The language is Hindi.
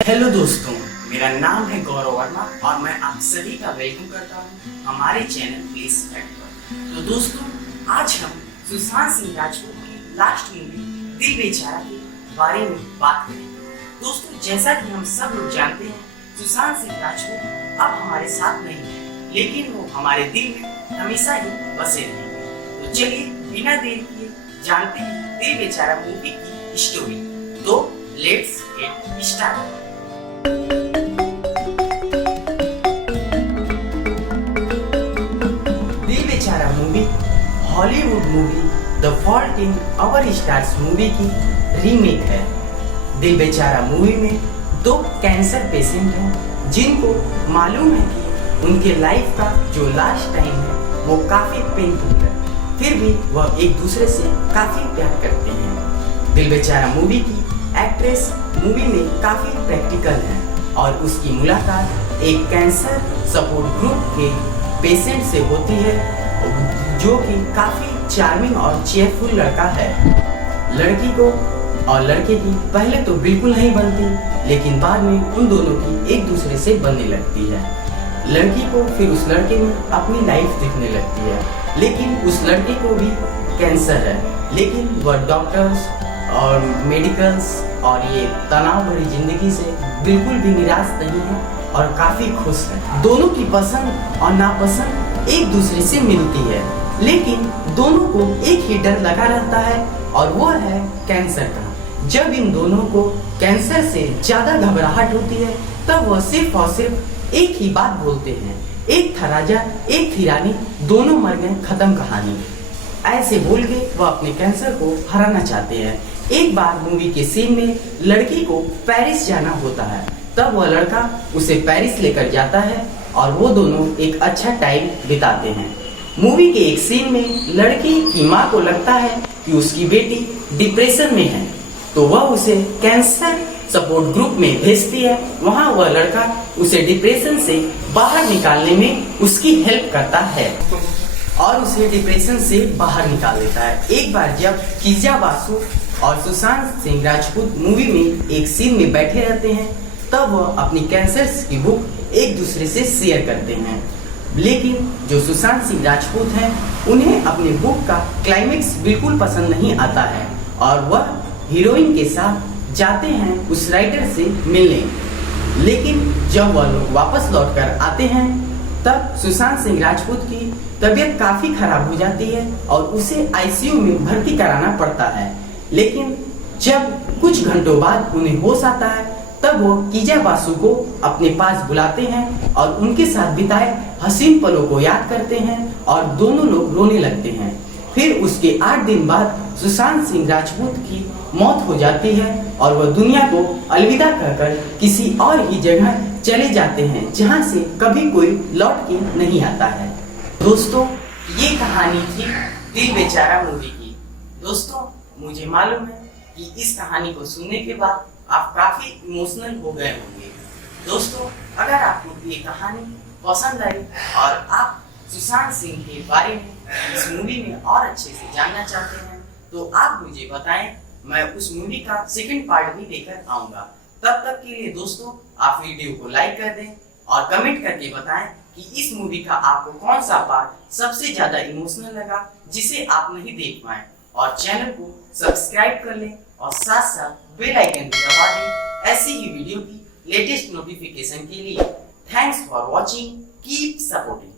हेलो दोस्तों, मेरा नाम है गौरव वर्मा और मैं आप सभी का वेलकम करता हूँ हमारे चैनल प्लीज फैक्ट पर। तो दोस्तों, आज हम सुशांत सिंह राजपूत की लास्ट मूवी दिल बेचारा के बारे में बात करेंगे। दोस्तों, जैसा कि हम सब लोग जानते हैं, सुशांत सिंह राजपूत अब हमारे साथ नहीं है, लेकिन वो हमारे दिल में हमेशा ही बसे रहेंगे। तो चलिए बिना देर किए जानते हैं दिल बेचारा मूवी की स्टोरी। तो let's get start. Dil Bechara movie Hollywood movie the fault in our stars movie की रीमेक है। दिल बेचारा मूवी में दो कैंसर पेशेंट हैं जिनको मालूम है कि उनके लाइफ का जो लास्ट टाइम है वो काफी पेनफुल है, फिर भी वह एक दूसरे से काफी प्यार करते हैं। दिल बेचारा मूवी की एक्ट्रेस मूवी में काफी प्रैक्टिकल है और उसकी मुलाकात एक कैंसर सपोर्ट ग्रुप के पेशेंट से होती है जो कि काफी चार्मिंग और चेयरफुल लड़का है। लड़की को और लड़के की पहले तो बिल्कुल नहीं बनती, लेकिन बाद में उन दोनों की एक दूसरे से बनने लगती है। लड़की को फिर उस लड़के में अपनी लाइफ दिखने लगती है, लेकिन उस लड़के को भी कैंसर है, लेकिन वह डॉक्टर्स और मेडिकल्स और ये तनाव भरी जिंदगी से बिल्कुल भी निराश नहीं है और काफी खुश है। दोनों की पसंद और नापसंद एक दूसरे से मिलती है, लेकिन दोनों को एक ही डर लगा रहता है और वो है कैंसर का। जब इन दोनों को कैंसर से ज्यादा घबराहट होती है तब वह सिर्फ और सिर्फ एक ही बात बोलते हैं, एक था राजा एक थी रानी, दोनों मर गए, खत्म कहानी। ऐसे बोल के वह अपने कैंसर को हराना चाहते हैं। एक बार मूवी के सीन में लड़की को पेरिस जाना होता है, तब वह लड़का उसे पेरिस लेकर जाता है और वो दोनों एक अच्छा टाइम बिताते हैं। मूवी के एक सीन में लड़की की माँ को लगता है कि उसकी बेटी डिप्रेशन में है, तो वह उसे कैंसर सपोर्ट ग्रुप में भेजती है। वहाँ वह लड़का उसे डिप्रेशन से बाहर निकालने में उसकी हेल्प करता है और उसे डिप्रेशन से बाहर निकाल देता है। एक बार जब किजा बासु और सुशांत सिंह राजपूत मूवी में एक सीन में बैठे रहते हैं, तब वह अपनी कैंसर की बुक एक दूसरे से शेयर करते हैं, लेकिन जो सुशांत सिंह राजपूत हैं उन्हें अपनी बुक का क्लाइमेक्स बिल्कुल पसंद नहीं आता है और वह हीरोइन के साथ जाते हैं उस राइटर से मिलने। लेकिन जब वह लोग वापस लौटकर आते हैं तब सुशांत सिंह राजपूत की तबीयत काफी खराब हो जाती है और उसे आईसीयू में भर्ती कराना पड़ता है। लेकिन जब कुछ घंटों बाद उन्हें होश आता है तब वो किजा बासु को अपने पास बुलाते हैं और उनके साथ बिताए हसीन पलों को याद करते हैं और दोनों लोग रोने लगते हैं। फिर उसके 8 दिन बाद सुशांत सिंह राजपूत की मौत हो जाती है और वह दुनिया को अलविदा कहकर किसी और ही जगह चले जाते हैं जहां से कभी कोई लौट के नहीं आता है। दोस्तों, ये कहानी थी दिल बेचारा मूवी की। दोस्तों, मुझे मालूम है कि इस कहानी को सुनने के बाद आप काफी इमोशनल हो गए होंगे। दोस्तों, अगर आपको ये कहानी पसंद आई और आप सुशांत सिंह के बारे में इस मूवी में और अच्छे से जानना चाहते हैं तो आप मुझे बताएं, मैं उस मूवी का सेकंड पार्ट भी लेकर आऊंगा। तब तक के लिए दोस्तों, आप वीडियो को लाइक कर दें और कमेंट करके बताएं कि इस मूवी का आपको कौन सा पार्ट सबसे ज्यादा इमोशनल लगा जिसे आप नहीं देख पाए, और चैनल को सब्सक्राइब कर लें और साथ साथ बेल आइकन भी दबा दें ऐसी ही वीडियो की लेटेस्ट नोटिफिकेशन के लिए। Thanks for watching, keep supporting.